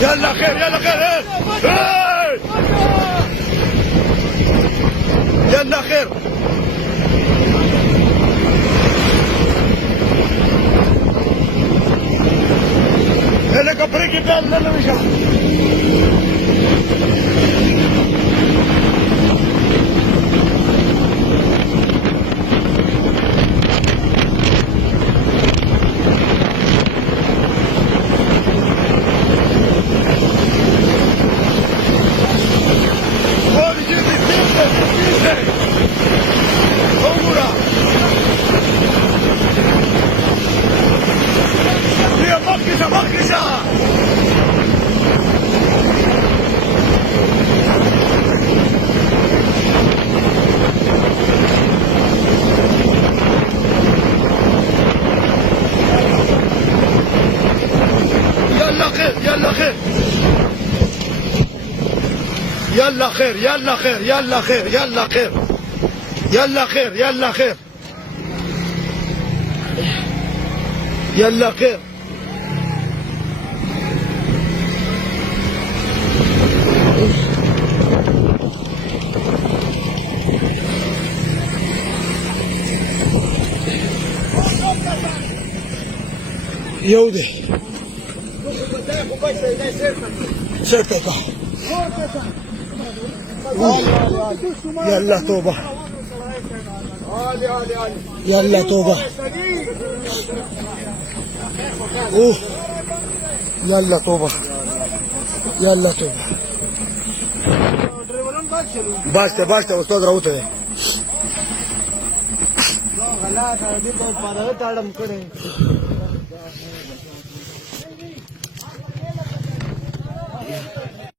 يلا خير يلا خير. هاي يلا خير. انا كبريكي بلاد لا مش يلا خير يلا خير يلا خير يلا خير يلا خير يلا خير يلا خير. يودي شرطك يلا توبة يلا توبة اوه يلا توبة يلا توبة باشته استاذ راوته